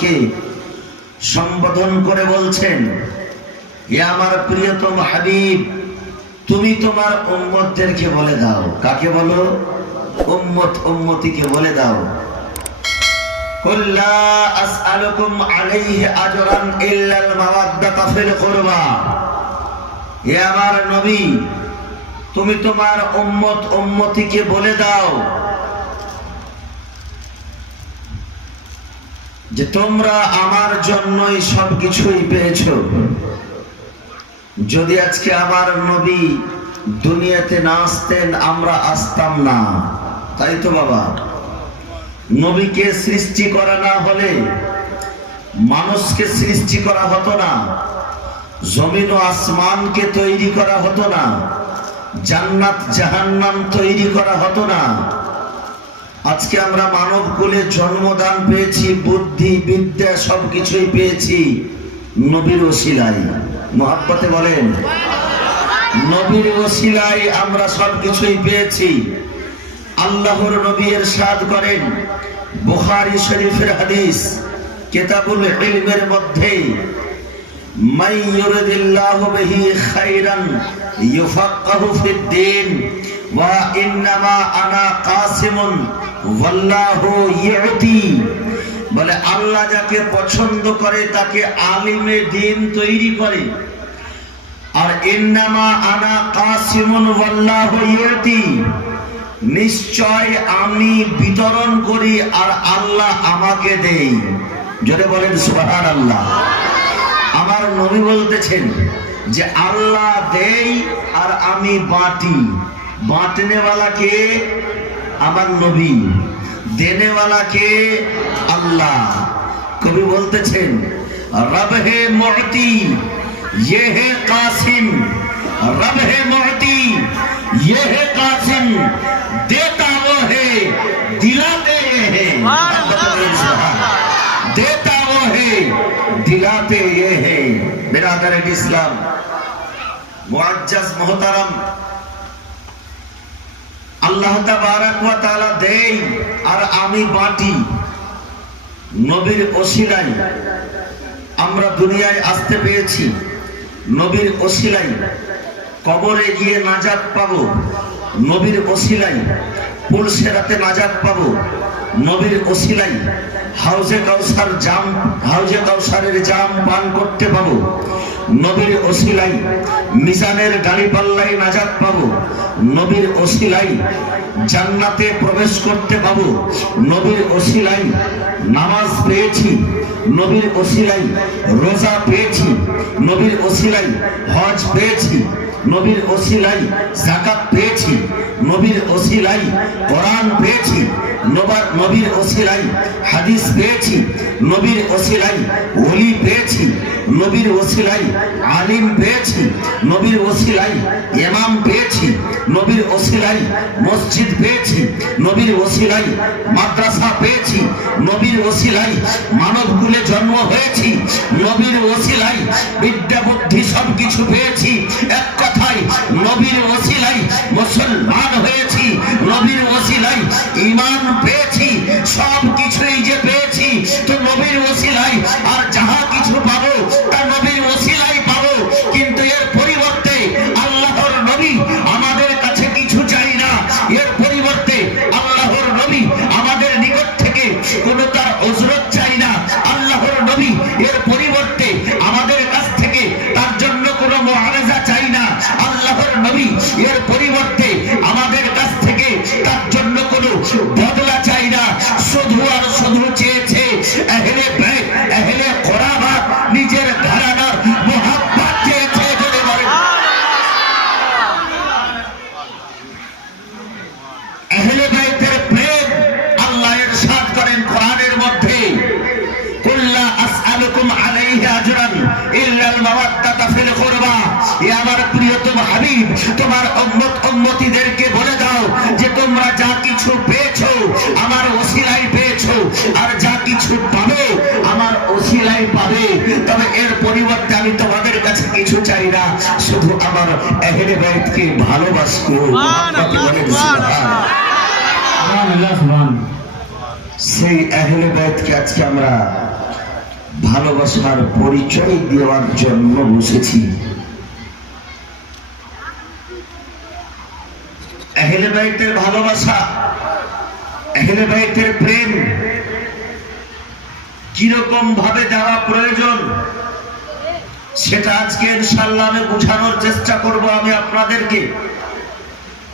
সাল্লামকে সম্বোধন করে বলছেন, হে আমার প্রিয়তম হাবিব, তুমি তোমার উম্মতদেরকে বলে দাও। কাকে বলো? উম্মত, উম্মতিকে বলে দাও। কুল লা আসআলুকুম আলাইহি আজরান ইল্লাল মাওয়াদ্দাতা ফিল কুরবা। হে আমার নবী, তুমি তোমার উম্মত উম্মতিকে বলে দাও যে তোমরা আমার জন্যই সবকিছুই পেয়েছো। যদি আজকে আমার নবী দুনিয়াতে না আসতেন আমরা আসতাম না, তাই তো বাবা? নবীকে সৃষ্টি করা না হলে মানুষকে সৃষ্টি করা হতো না, জমিন ও আসমানকে তৈরি করা হতো না, জান্নাত জাহান্নাম তৈরি করা হতো না। আজকে আমরা মানব কুলে জন্মদান পেয়েছি, বুদ্ধি বিদ্যা সবকিছুই পেয়েছি নবীর ওসিলায়। মুহাব্বতে বলেন, নবীর ওসিলায় আমরা সবকিছুই পেয়েছি। আল্লাহর নবী ইরশাদ করেন, বুখারী শরীফের হাদিস কিতাবুল ইলমের মধ্যে, মান ইউরিদিল্লাহু বিহি খায়রান ইউফাক্কিহু ফিদ্দীন ওয়া ইন্নামা আনা কাসিমুন ওয়াল্লাহু ইউতি। বলে আল্লাহ যাকে পছন্দ করে তাকে আলিমে দ্বীন তৈরি করে, আর ইন্নামা আনা কাসিমুন ওয়াল্লাহু ইউতি, নিশ্চয় আমি বিতরণ করি আর আল্লাহ আমাকে দেয়। জোরে বলেন সুবহানাল্লাহ। আমার নবী বলতেছেন যে আল্লাহ দেয় আর আমি বাঁটি। বাঁটনেওয়ালা কে? আমার নবী। দেনেওয়ালা কে? আল্লাহ। কবি বলতেছেন, রব হে মুഅতি ये है कासिम, रब है मुअती ये है कासिम, देता वो है दिलाते ये है, देता वो है दिलाते ये है। बिरादर इस्लाम, मुअज्जज मोहतरम, আল্লাহ তাবারাক ওয়া তাআলা দেয় আর আমি বাঁটি। নবীর ওসিলায় আমরা দুনিয়ায় আসতে পেরেছি, নবীর ওসিলায় কবরে গিয়ে নাজাত পাবো, নবীর ওসিলায় পুলসেরাতে নাজাত পাবো, নবীর ওসিলায় হাউজে কাউসারের জাম পান করতে পাবো, নবীর ওসিলায় মিজানের দাঁড়িপাল্লায় নাজাত পাবো, নবীর ওসিলায় জান্নাতে প্রবেশ করতে পাবো, নবীর ওসিলায় নামাজ পেয়েছি, নবীর ওসিলায় রোজা পেয়েছি, নবীর ওসিলায় হজ পেয়েছি, নবীর ওসিলায় যাকাত পেয়েছি, নবীর ওসিলায় কোরআন পেয়েছি, নবীর ওসিলায় হাদিস পেয়েছি, নবীর ওসিলায় ওলি পেয়েছি, নবীর ওসিলায় আলিম পেয়েছি, নবীর ওসিলায় ইমাম পেয়েছি, নবীর ওসিলায় মসজিদ পেয়েছি, নবীর ওসিলায় মাদ্রাসা পেয়েছি, নবীর ওসিলায় মানবকুলে জন্ম হয়েছি, নবীর ওসিলায় বিদ্যা বুদ্ধি সবকিছু পেয়েছি। এক কথায় নবীর ওসিলায় মুসলমান হয়েছি, নবীর ওসিলায় ঈমান পেয়েছি। সব কিছুই যে পেয়েছি তো নবীর ওসিলায়, আর যাহা কিছু পাবো তা নবীর ওসিলায় পাবো। কিন্তু এর পরিবর্তে আল্লাহর নবী আমাদের কাছে কিছু চাই না, এর পরিবর্তে আল্লাহর নবী আমাদের নিকট থেকে কোনো তার উজরত চাই না। আল্লাহর নবী এর পরিবর্তে আমাদের কাছ থেকে তার জন্য কোনো মুআরাজা চাই না। আল্লাহর নবী এর পরিবর্তে আমাদের কাছ থেকে তার জন্য কোনো বদলা চাই না। শুধু আর শুধু চেয়েছে আহলে বাইত, আহলে কুরআন, নিজের ঘরানার মুহাব্বত চেয়েছে। যদি বলেন আহলে বাইতের প্রেম, আল্লাহ ইরশাদ করেন কোরআনের মধ্যে, কুল লা আসআলুকুম আলাইহি আজরান ইল্লাল মাওয়াদ্দাতা ফিল কুরবা। হে আমার প্রিয়তম হাবিব, তোমার উম্মত উম্মতিদেরকে বলে দাও যে তোমরা যা কিছু পেয়েছো আমার ওসিলায় পেয়েছো, আর যা কিছু পাবে আমার ওসিলায় পাবে। তবে এর পরিবর্তে আমি তোমাদের কাছে কিছু চাই না, শুধু আমার আহলে বাইতকে ভালোবাসো। সেই আহলে বাইতকে আজকে আমরা ভালোবাসার পরিচয় দেওয়ার জন্য বসেছি। আহলে বাইতের ভালোবাসা, আহলে বাইতের প্রেম কিরকম ভাবে দেওয়া প্রয়োজন সেটা আজকে ইনশাআল্লাহ আমি বোঝানোর চেষ্টা করব আমি আপনাদেরকে,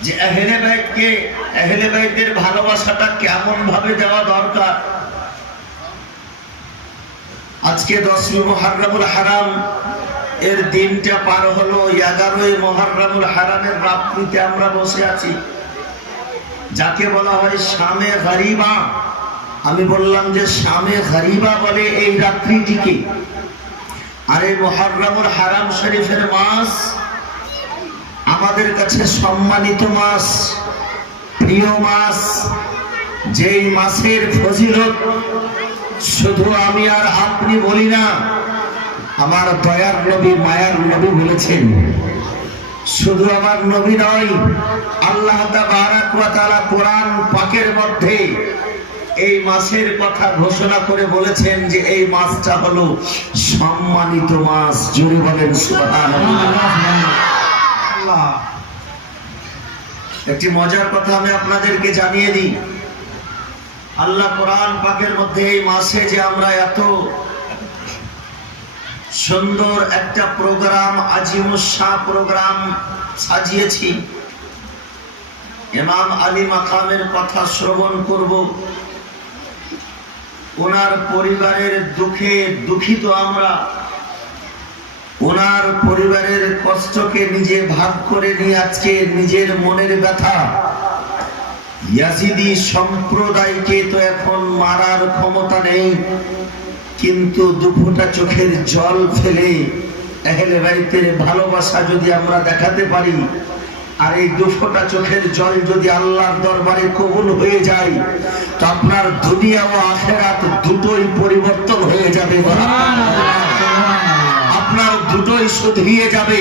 যে আহলে বাইতকে, আহলে বাইতের ভালোবাসাটা কেমন ভাবে দেওয়া দরকার। আজকে 10 মুহররমুল হারাম এর দিনটা পার হলো, 11 মুহররমুল হারামের রাত্রিতে আমরা বসে আছি, যাকে বলা হয় শামে গরিবা। আমি বললাম যে শামে গরিবা বলে এই রাত্রিটিকে। আর এই মুহররমুল হারাম শরীফের মাস আমাদের কাছে সম্মানিত মাস, প্রিয় মাস, যেই মাসের ফজিলত শুধু আমি আর আপনি বলি না, আমার দয়ার নবী, মায়ার নবী বলেছেন। শুধু আমার নবী নয়, আল্লাহ তাবারক ওয়া তাআলা কোরআন পাকের মধ্যে এই মাসের কথা ঘোষণা করে বলেছেন যে এই মাসটা হলো সম্মানিত মাস। জোরে বলেন সুবহানাল্লাহ। একটি মজার কথা আমি আপনাদেরকে জানিয়ে দিই, আল্লাহ কোরআন পাকের মধ্যে এই মাসে যে আমরা এত সুন্দর একটা প্রোগ্রাম, আজিমুস-শাহ প্রোগ্রাম সাজিয়েছি, ইমাম আলী মাকামের কথা শ্রবণ করব, ওনার পরিবারের দুঃখে দুঃখিত আমরা, ওনার পরিবারের কষ্টকে নিজে ভাগ করে নিয়ে আজকে নিজের মনের ব্যথা। ইয়াজিদি সম্প্রদায়কে তো এখন মারার ক্ষমতা নেই, কিন্তু দুফোঁটা চোখের জল ফেলে আহলে বাইতের ভালোবাসা যদি আমরা দেখাতে পারি, আর এই দুফোঁটা চোখের জল যদি আল্লাহর দরবারে কবুল হয়ে যায়, তো আপনার দুনিয়া ও আখিরাত দুটোই পরিবর্তন হয়ে যাবে, আপনার দুটোই শুধরিয়ে যাবে,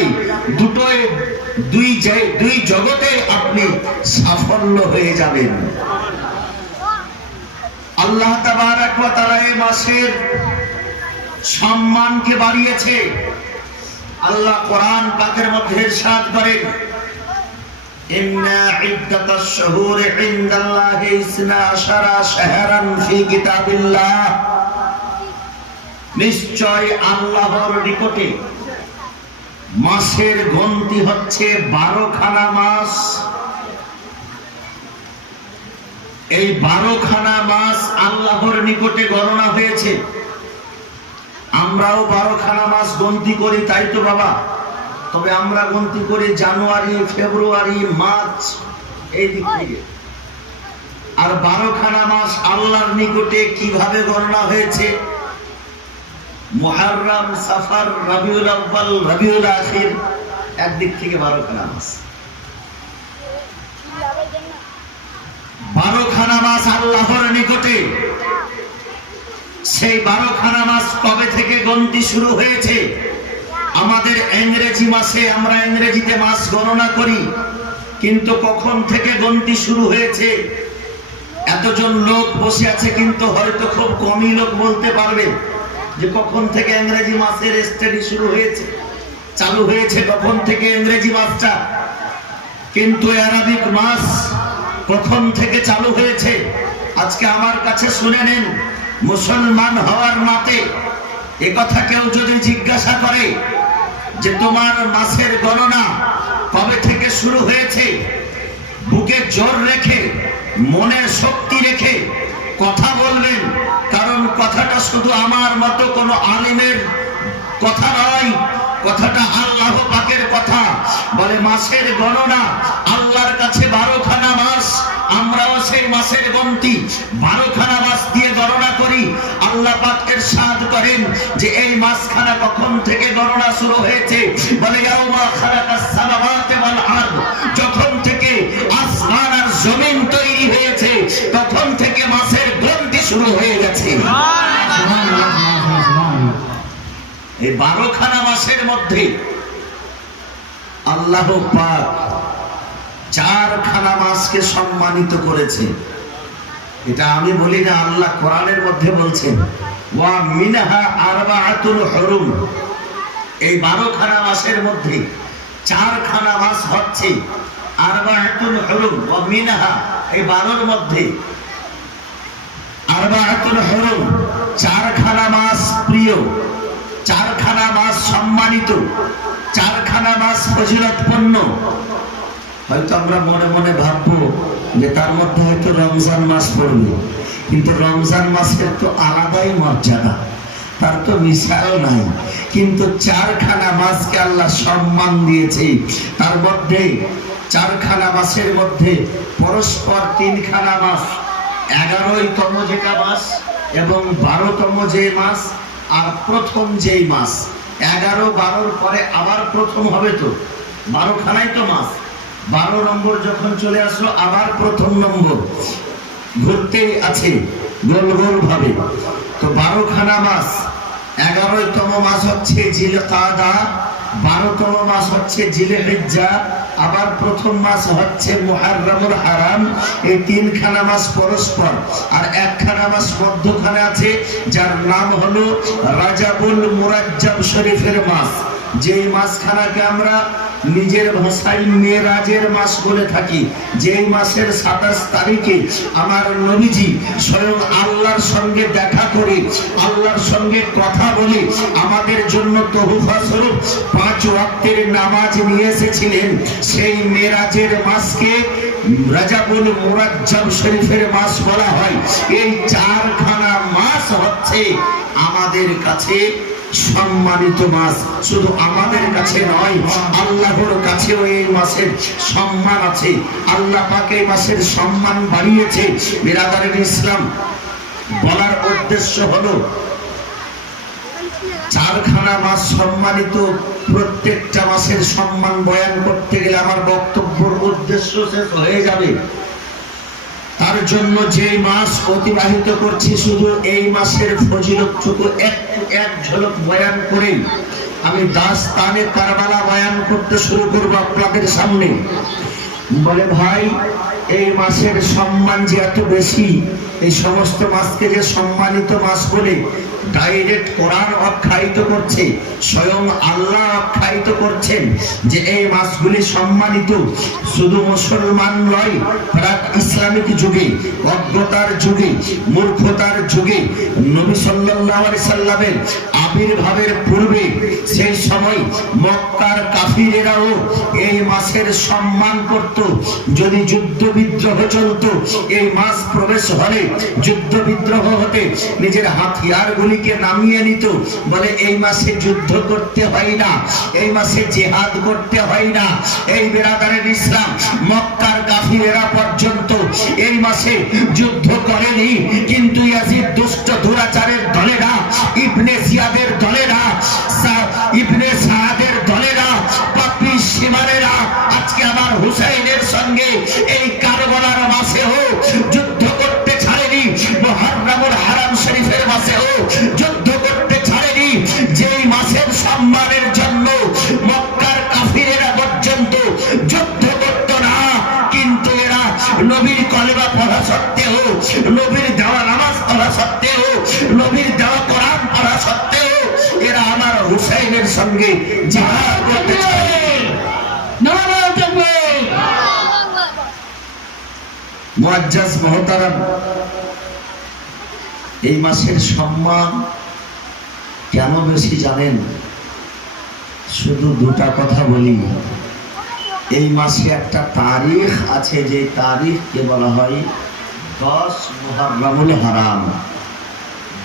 দুই জগতে আপনি সাফল্য হয়ে যাবেন। আল্লাহ তাবারক ওয়া তাআলা এই মাসের সম্মানকে বাড়িয়েছে। আল্লাহ কোরআন পাকের মধ্যে ইরশাদ করেন, ইন্না ইদ্দাতাশ শুহুরি ইনদাল্লাহি 12 শাহরান ফি কিতাবিল্লাহ, নিশ্চয় আল্লাহর নিকটে মাসের গণতি হচ্ছে 12খানা মাস। এই 12খানা মাস আল্লাহর নিকটে গণনা হয়েছে। আমরাও 12খানা মাস গণতি করি, তাই তো বাবা? তবে আমরা গণতি করি জানুয়ারি, ফেব্রুয়ারি, মার্চ, এই দিক থেকে। আর 12খানা মাস আল্লাহর নিকটে কিভাবে গণনা হয়েছে? মুহররম, সফর, রবিউল আউয়াল, রবিউল আখির, একদিক থেকে 12খানা মাস। 12খানা মাস আল্লাহর নিকটে। সেই 12খানা মাস কবে থেকে গণতি শুরু হয়েছে? আমাদের ইংরেজি মাসে, আমরা ইংরেজিতে মাস গণনা করি, কিন্তু কখন থেকে গণতি শুরু হয়েছে? এতজন লোক বসে আছে, কিন্তু হয়তো খুব কমই লোক বলতে পারবে যে কখন থেকে ইংরেজি মাসের স্টাডি শুরু হয়েছে, চালু হয়েছে, কখন থেকে ইংরেজি মাসটা। কিন্তু আরবিক মাস কখন থেকে চালু হয়েছে? আজকে আমার কাছে শুনে নিন, মুসলমান হওয়ার নাতে এ কথা কেউ যদি জিজ্ঞাসা করে যে তোমার মাসের গণনা কবে থেকে শুরু হয়েছে, বুকে জোর রেখে, মনে শক্তি রেখে কথা বলবেন। কারণ কথাটা শুধু আমার মতো কোনো আলিমের কথা নয়, কথাটা আল্লাহ পাকের কথা। বলে মাসের গণনা আল্লাহর কাছে 12খানা মাস, আমরাও সেই মাসের গণতি 12খানা মাস দিয়ে গণনা করি। আল্লাহ পাক ইরশাদ করেন যে এই মাসখানা কখন থেকে গণনা শুরু হয়েছে? বলে ইয়াউমা খালাকাস সামাওয়াতি ওয়াল আরদ, যখন থেকে আসমান আর জমিন তৈরি হয়েছে তখন থেকে মাসের গণতি শুরু হয়ে গেছে। এই 12খানা মাসের মধ্যে আল্লাহ পাক 4খানা মাসকে সম্মানিত করেছে। এটা আমি বলি না, আল্লাহ কোরআনের মধ্যে বলছেন, ওয়া মিনহা আরবাআতুল হুরুম, এই 12খানা মাসের মধ্যে 4খানা মাস হচ্ছে আরবাআতুল হুরুম। ওয়া মিনহা, এই 12-র মধ্যে আরবাআতুল হুরুম, 4খানা মাস প্রিয়, 4খানা মাস সম্মানিত, 4খানা মাস ফজিলতপূর্ণ। হয়তো আমরা মনে মনে ভাববো যে তার মধ্যে হয়তো রমজান মাস পড়বে, কিন্তু রমজান মাসের তো আলাদাই মর্যাদা, তার তো মিসাল নাই। কিন্তু 4খানা মাসকে আল্লাহ সম্মান দিয়েছে। তার মধ্যে 4খানা মাসের মধ্যে পরস্পর 3খানা মাস, 11তম যেটা মাস এবং 12তম যে মাস, আর প্রথম যেই মাস। 11-12-র পরে আবার প্রথম হবে, তো 12খানাই তো মাস। 12 নম্বর যখন চলে আসলো আবার প্রথম নম্বর ঘুরতে আছে গোল গোল ভাবে। তো 12খানা মাস, 11তম মাস হচ্ছে জিলকাদা, 12তম মাস হচ্ছে জিলহিজ্জা, আবার প্রথম মাস হচ্ছে মুহররমুল হারাম। এই 3খানা মাস পরস্পর, আর 1খানা মাস মধ্যখানে আছে যার নাম হলো রাজাবুল মুরাজ্জাব শরীফের মাস। যেই মাসখানাকে আমরা নিজের ভাষায় মেরাজের মাস বলে থাকি। যেই মাসের 27 তারিখে আমার নবীজি স্বয়ং আল্লাহর সঙ্গে দেখা করে, আল্লাহর সঙ্গে কথা বলে আমাদের জন্য তোহফা স্বরূপ 5 ওয়াক্তের নামাজ নিয়ে এসেছিলেন। সেই মেরাজের মাসকে রাজাবুল মুরাজ্জাব শরীফের মাস বলা হয়। এই 4খানা মাস হচ্ছে আমাদের কাছে সম্মানিত মাস। শুধু আমাদের কাছে নয়, আল্লাহর কাছেও এই মাসের সম্মান আছে। আল্লাহ পাক এই মাসের সম্মান বাড়িয়েছে। বিরাদারিন ইসলাম, বলার উদ্দেশ্য হলো 4খানা মাস সম্মানিত। প্রত্যেকটা মাসের সম্মান বয়ান করতে গেলে আমার বক্তব্যের উদ্দেশ্য শেষ হয়ে যাবে। তার জন্য যে মাস অতিবাহিত করছি, শুধু এই মাসের ফজিলতটুকু এক ঝলক বয়ান করে আমি দাস্তানে কারবালা বয়ান করতে শুরু করব আপনাদের সামনে। বলে ভাই, এই মাসের সম্মান যে এত বেশি, এই সমস্ত মাসকে যে সম্মানিত মাস বলে ডাইরেক্ট কোরআন আখ্যায়িত করছে, স্বয়ং আল্লাহ আখ্যায়িত করছেন যে এই মাসগুলি সম্মানিত। শুধু মুসলমান নয়, প্রাক ইসলামিক যুগে, অজ্ঞতার যুগে, মূর্খতার যুগে, নবী সাল্লাল্লাহু আলাইহি সাল্লামের আবির্ভাবের পূর্বে সেই সময় মক্কার কাফিরেরাও এই মাসের সম্মান করত। যদি যুদ্ধ বিদ্রোহ চলত, এই মাস প্রবেশ হলে যুদ্ধ বিদ্রোহ হতে নিজের হাতিয়ারগুলিকে নামিয়ে নিত। বলে এই মাসে যুদ্ধ করতে হয় না, এই মাসে জিহাদ করতে হয় না। এই বিরাদারের ইসলাম, মক্কার কাফিরেরা পর্যন্ত এই মাসে যুদ্ধ করেনি। কিন্তু ইয়াজিদ দুষ্ট দুরাচারের দলেরা, ইবনে জিয়াদের দলেরা, ইবনে সাদের দলেরা, পাপী সীমানেরা আজকে আমার হুসাইনের সঙ্গে এই কারবালার মাসেও যুদ্ধ করতে ছাড়েনি। মুহররমুল হারাম শরীফের মাসেও যুদ্ধ করতে ছাড়েনি। যেই মাসের সম্মানের জন্য মক্কার কাফিরেরা পর্যন্ত যুদ্ধ করত না, কিন্তু এরা নবীর কলেমা পড়া সত্ত্বেও, নবীর দেওয়া নামাজ পড়া সত্ত্বেও, নবীর দেওয়া কোরআন পড়া সত্ত্বেও এরা আমার হুসাইনের সঙ্গে জিহাদ করতে চায়। মুআজ্জাজ মুহতারাম, এই মাসের সম্মান কেন বেশি জানেন? শুধু দুটা কথা বলি। এই মাসে একটা তারিখ আছে, যে তারিখকে বলা হয় 10 মুহররমুল হারাম।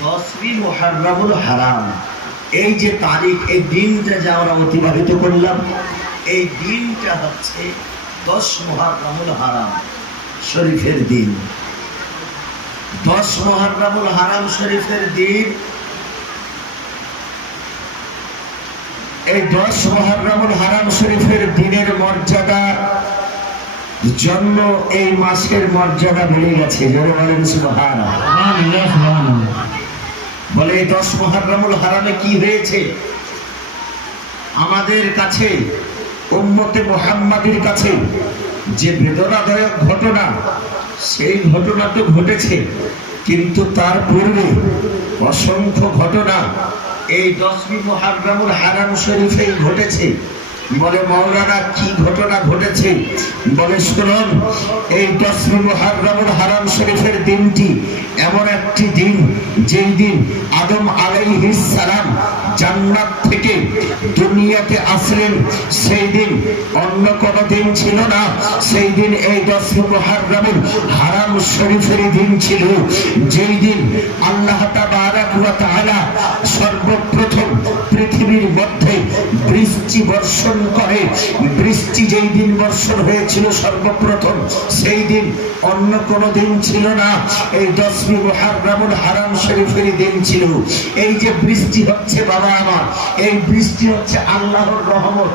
10ই মুহররমুল হারাম। এই যে তারিখ, এই দিনটা যা আমরা অতিবাহিত করলাম, এই দিনটা হচ্ছে 10 মুহররমুল হারাম শরীফের দিন। 10 মুহররমুল হারাম শরীফের দিন। এই 10 মুহররমুল হারাম শরীফের দিনের মর্যাদা জন্য এই মাসের মর্যাদা বেড়ে গেছে। জোরে বলেন সুবহানাল্লাহ। বলে এই 10 মুহররমুল হারামে কি হয়েছে? আমাদের কাছে, উম্মতে মুহাম্মাদের কাছে যে বেদনাদায়ক ঘটনা, সেই ঘটনা তো ঘটেছে, কিন্তু তার পূর্বে অসংখ্য ঘটনা এই 10ই মুহররমুল হারাম শরীফেই ঘটেছে। বলে মাওলানা কি ঘটনা ঘটেছে? বলে শুনুন, এই 10ই মুহররমুল হারাম শরীফের দিনটি এমন একটি দিন যেই দিন আদম আলাইহিস সালাম জান্নাত থেকে দুনিয়াতে আসলেন। সেই দিন অন্য কোনো দিন ছিল না, সেই দিন এই 10ই মুহররমুল হারাম শরীফের দিন ছিল, যেই দিন আল্লাহ তাবারাক ওয়া তাআলা সর্বপ্রথম পৃথিবীর মধ্যে বৃষ্টি বর্ষণ করে। বৃষ্টি যেই দিন বর্ষণ হয়েছিল সর্বপ্রথম, সেই দিন অন্য কোনো দিন ছিল না, এই 10ই মুহররমুল হারাম শরীফের দিন ছিল। এই যে বৃষ্টি হচ্ছে বাবা আমার, এই বৃষ্টি হচ্ছে আল্লাহর রহমত।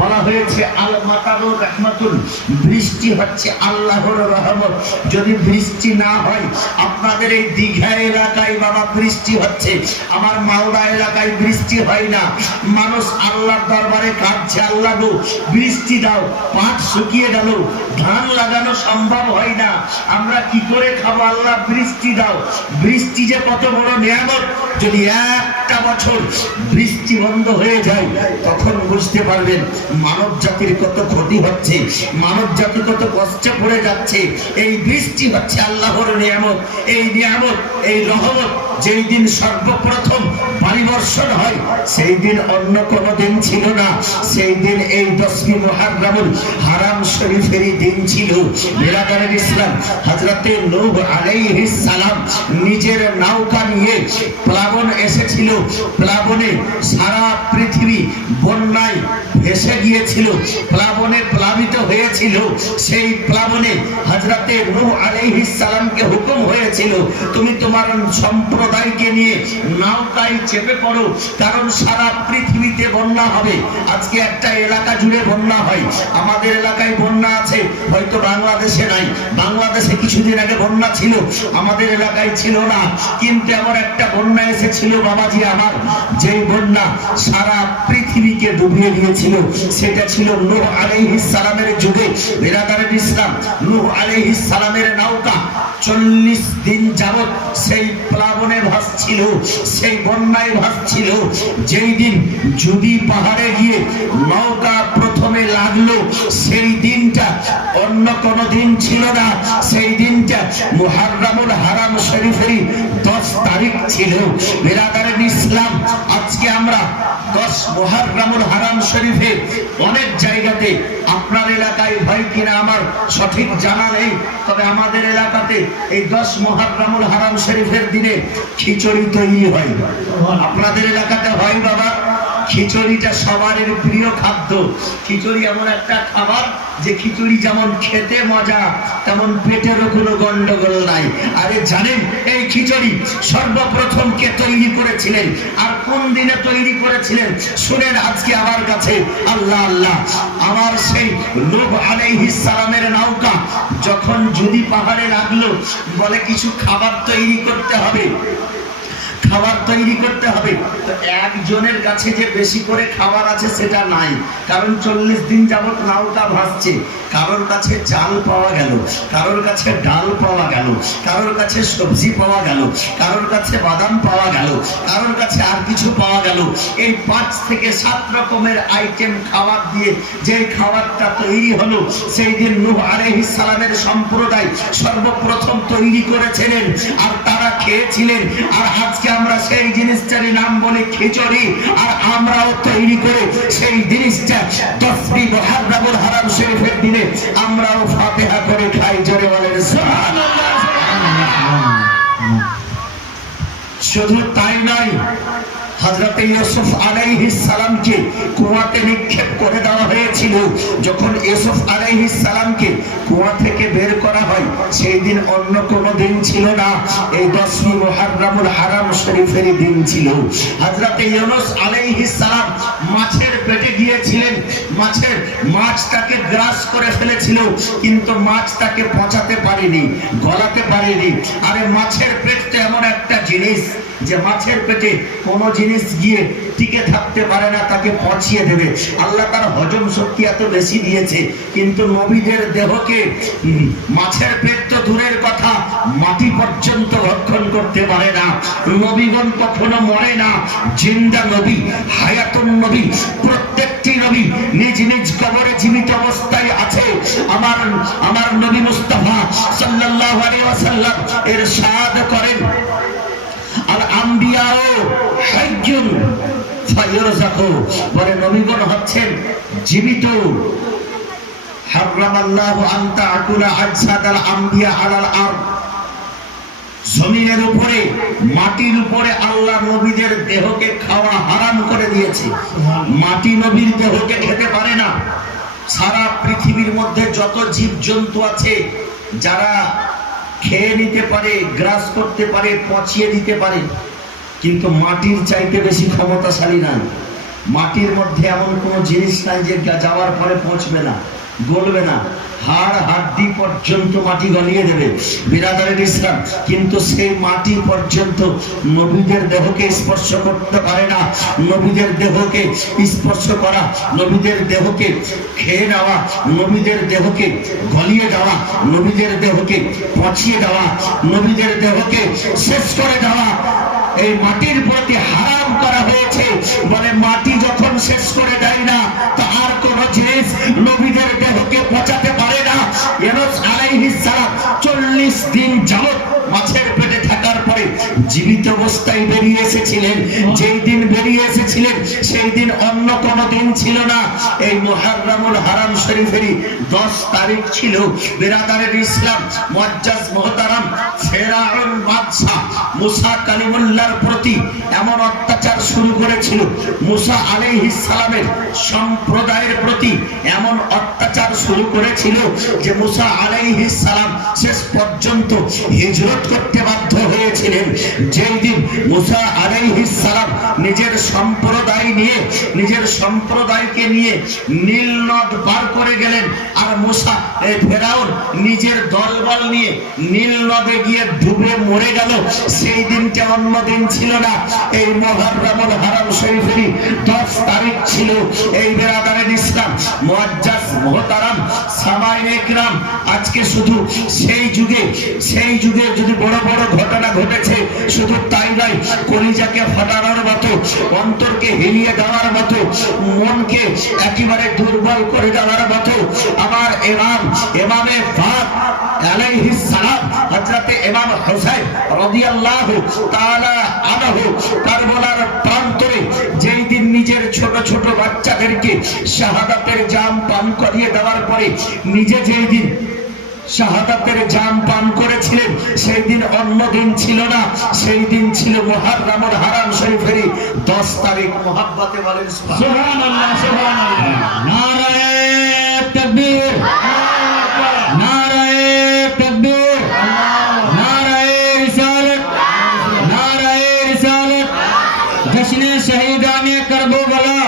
বলা হয়েছে আল মাতারুর রাহমাতুল, বৃষ্টি হচ্ছে আল্লাহর রহমত। যদি বৃষ্টি না হয়, আপনাদের এই দীঘা এলাকায় বাবা বৃষ্টি হচ্ছে, আমার মাওলা এলাকায় বৃষ্টি হয় না। মানুষ আল্লাহর দরবারে কাঁদছে, আল্লাহ গো বৃষ্টি দাও, পাট শুকিয়ে গেল, ধান লাগানো সম্ভব হয় না, আমরা কি করে খাবো, আল্লাহ বৃষ্টি দাও। বৃষ্টি যে কত বড় নিয়ামত, যদি একটা বছর বৃষ্টি বন্ধ হয়ে যায় তখন বুঝতে পারবেন মানব জাতির কত ক্ষতি হচ্ছে, মানব জাতি কত কষ্টে পড়ে যাচ্ছে। এই বৃষ্টি হচ্ছে আল্লাহর নিয়ামত। এই নিয়ামত, এই রহমত যেই দিন সর্বপ্রথম পরিবর্ষণ হয়, সেই দিন অন্য কোনো দিন ছিল না, সেই দিন এই 10ই মুহররমুল হারাম শরীফেরই দিন ছিল। বিরাদার ইসলাম, হযরতে নূহ আলাইহিস সালাম নিজের নৌকা নিয়ে প্লাবন এসেছিল। প্লাবনে সারা পৃথিবী বন্যায় ভেসে গিয়েছিল, প্লাবনে প্লাবিত হয়েছিল। সেই প্লাবনে হযরতে নূহ আলাইহিস সালামকে হুকুম হয়েছিল, তুমি তোমার সম্প্রদায়কে নিয়ে নৌকায় চেপে পড়ো, কারণ সারা পৃথিবীতে বন্যা হবে। আজকে একটা এলাকা জুড়ে বন্যা হয়, আমাদের এলাকায় বন্যা আছে, হয়তো বাংলাদেশে নাই। বাংলাদেশে কিছুদিন আগে বন্যা ছিল, আমাদের এলাকায় ছিল না। কিন্তু এমন একটা বন্যা এসেছিল বাবাজি আমার, যেই বন্যা সারা পৃথিবীকে ডুবিয়ে দিয়েছিল। সেটা ছিল নূহ আলাইহিস সালামের যুগে। বিরাদার ইসলাম, নূহ আলাইহিস সালামের নৌকা 40 দিন যাবত সেই প্লাবনে ভাসছিল, সেই বন্যায় ভাসছিল। যেই দিন যদি পাহাড়ে গিয়ে নৌকা প্রথমে লাগলো, সেই দিনটা অন্য কোনো দিন ছিল না, সেই দিনটা মুহররমুল হারাম শরীফেরই 10 তারিখ ছিল। বিরাদার ইসলাম, আজকে আমরা 10 মুহররমুল হারাম শরীফে অনেক জায়গাতে, আপনার এলাকায় হয় কিনা আমার সঠিক জানা নেই, তবে আমাদের এলাকাতে এই 10 মুহররমুল হারাম শরীফের দিনে খিচুড়ি তৈরি হয়। আপনাদের এলাকাতে হয় বাবা? খিচুড়িটা সবারই প্রিয় খাদ্য। খিচুড়ি এমন একটা খাবার যে খিচুড়ি যেমন খেতে মজা, তেমন পেটেরও কোনো গন্ডগোল নাই। আরে জানেন এই খিচুড়ি সর্বপ্রথম কে তৈরি করেছিলেন আর কোন দিনে তৈরি করেছিলেন? শুনেন আজকে আমার কাছে। আল্লাহ আল্লাহ, আমার সেই নূহ আলাইহিস সালামের নৌকা যখন যদি পাহাড়ে লাগলো, বলে কিছু খাবার তৈরি করতে হবে, খাবার তৈরি করতে হবে। তো একজনের কাছে যে বেশি করে খাবার আছে সেটা নাই, কারণ 40 দিন যাবত নৌকা ভাসছে। কারোর কাছে চাল পাওয়া গেল, কারোর কাছে ডাল পাওয়া গেল, কারোর কাছে সবজি পাওয়া গেল, কারোর কাছে বাদাম পাওয়া গেল, কারোর কাছে আর কিছু পাওয়া গেল। এই 5 থেকে 7 রকমের আইটেম খাবার দিয়ে যে খাবারটা তৈরি হলো, সেই দিন নূহ আলাইহিস সালামের সম্প্রদায় সর্বপ্রথম তৈরি করেছিলেন আর তারা খেয়েছিলেন। আর আজকে আমরা সেই জিনিসটারই নাম বলি খিচুড়ি, আর আমরাও তৈরি করে সেই জিনিসটা 10ই মুহররমুল হারাম শরীফের দিনে আমরাও ফাতিহা করে খাই। জোরে বলেন সুবহানাল্লাহ। শুধু তাই নয়, হযরত ইউসুফ আলাইহিস সালামকে কুয়াতে নিক্ষেপ করে দেওয়া হয়েছিল। যখন ইউসুফ আলাইহিস সালামকে কুয়া থেকে বের করা হয়, সেই দিন অন্য কোনো দিন ছিল না, এই 10ই মুহররমুল হারাম শরীফের দিন ছিল। হযরত ইউনূস আলাইহিস সালাম মাছের পেটে গিয়েছিলেন, মাছ তাকে গ্রাস করে ফেলেছিল, কিন্তু মাছ তাকে পচাতে পারেনি, গলাতে পারেনি। আরে মাছের পেট তো এমন একটা জিনিস, যে মাছের পেটে কোনো জিনিস গিয়ে টিকে থাকতে পারে না, তাকে পচিয়ে দেবে। আল্লাহ তার হজম শক্তি এত বেশি দিয়েছে, কিন্তু নবীদের দেহকে মাছের পেট তো দূরের কথা, মাটি পর্যন্ত ভক্ষণ করতে পারে না। নবীগণ কখনো মরে না, জিন্দা নবী, হায়াতুন নবী, প্রত্যেকটি নবী নিজ নিজ কবরে জীবিত অবস্থায় আছে। আমার নবী মুস্তাফা সাল্লাল্লাহু আলাইহি ওয়াসাল্লাম ইরশাদ করেন, আল আম্বিয়াউ হাইয়ুন ফায়ুরযাকু, বলে নবীগণ হচ্ছেন জীবিত। হারামাল্লাহু আন তাকুলা আজসাদাল আম্বিয়া আলাল আরদ, জমিনের উপরে, মাটির উপরে আল্লাহ নবীদের দেহকে খাওয়া হারাম করে দিয়েছে। মাটি নবীর দেহকে খেতে পারে না। সারা পৃথিবীর মধ্যে যত জীবজন্তু আছে যারা খেয়ে নিতে পারে, গ্রাস করতে পারে, পচিয়ে দিতে পারে, কিন্তু মাটির চাইতে বেশি ক্ষমতাশালী নাই। মাটির মধ্যে এমন কোনো জিনিস নাই যে যাওয়ার পরে পচবে না, গলবে না, হাড় হাড্ডি পর্যন্ত মাটি গলিয়ে দেবে, বিরাদারের ইসলাম। কিন্তু সেই মাটি পর্যন্ত নবীদের দেহকে স্পর্শ করতে পারে না। নবীদের দেহকে স্পর্শ করা, নবীদের দেহকে খেয়ে নেওয়া, নবীদের দেহকে গলিয়ে দেওয়া, নবীদের দেহকে পচিয়ে দেওয়া, নবীদের দেহকে শেষ করে দেওয়া এই মাটির প্রতি হারাম করা হয়েছে। বলে মাটি যখন শেষ করে দেয় না, তা আর কোন জিনিস নবীদের দেহকে পচাতে পারে না। ইউনূস আলাইহিস সালাম 40 দিন যাবত মাছের পেটে থাকার পরে জীবিত অবস্থায় বেরিয়ে এসেছিলেন। যেই দিন বেরিয়ে এসেছিলেন সেই দিন অন্য কোন দিন ছিল না। এই মুহররমুল হারাম শরীফেরই 10 তারিখ ছিল। বিরাদারের ইসলাম, মুআজ্জাজ মুহতারাম, ফেরাউন বাদশা মুসা কালিমুল্লাহর প্রতি এমন অত্যাচার শুরু করেছিল, মুসা আলাইহিস সালামের সম্প্রদায়ের প্রতি এমন অত্যাচার শুরু করেছিল যে মুসা আলাইহিস সালাম শেষ পর্যন্ত হিজরত করতে বাধ্য হয়েছিলেন। যেই দিন মুসা আলাইহিস সালাম নিজের সম্প্রদায়কে নিয়ে নীল নদ পার করে গেলেন, আর মুসা ফেরাউন নিজের দলবল নিয়ে নীল নদে গিয়ে ডুবে মরে গেল, সেই দিনটা অন্য দিন ছিল না। এই মুহররমুল হারাম শরীফেরই 10 তারিখ ছিল। এই বিরাদারের ইসলাম, মুআজ্জাজ মুহতারাম, সামাইনে ইকরাম, আজকে শুধু সেই যুগে যদি বড় বড় ঘটনা ঘটেছে, শুধু তাই নয়, কলিজাকে ফাটানোর মতো, অন্তরকে হিলিয়ে দেওয়ার মতো, মনকে একেবারে দুর্বল করে দেওয়ার মতো আমার ইমামে পাক আলাইহিস সালাম হযরত ইমাম হুসাইন রাদিয়াল্লাহু তাআলা আনহু কারবালার প্রান্তরে যেই দিন নিজের ছোট ছোট বাচ্চাদেরকে শাহাদাতের জাম পান করিয়ে দেওয়ার পরে নিজে যেই দিন শাহাদাতের জাম পান করেছিলেন, সেই দিন অন্য দিন ছিল না। সেই দিন ছিল মুহররমুল হারাম শরীফেরই 10 তারিখ। মুহাব্বতে বলেন সুবহানাল্লাহ, সুবহানাল্লাহ। নারায়ে তাকবীর, নারায়ে তাকবীর, নারায়ে রিসালাত, নারায়ে রিসালাত। জশ্নে শহীদানে করবলা,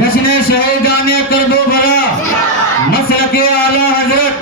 জশ্নে শহীদানে করবলা, মসলকে আলা হযরত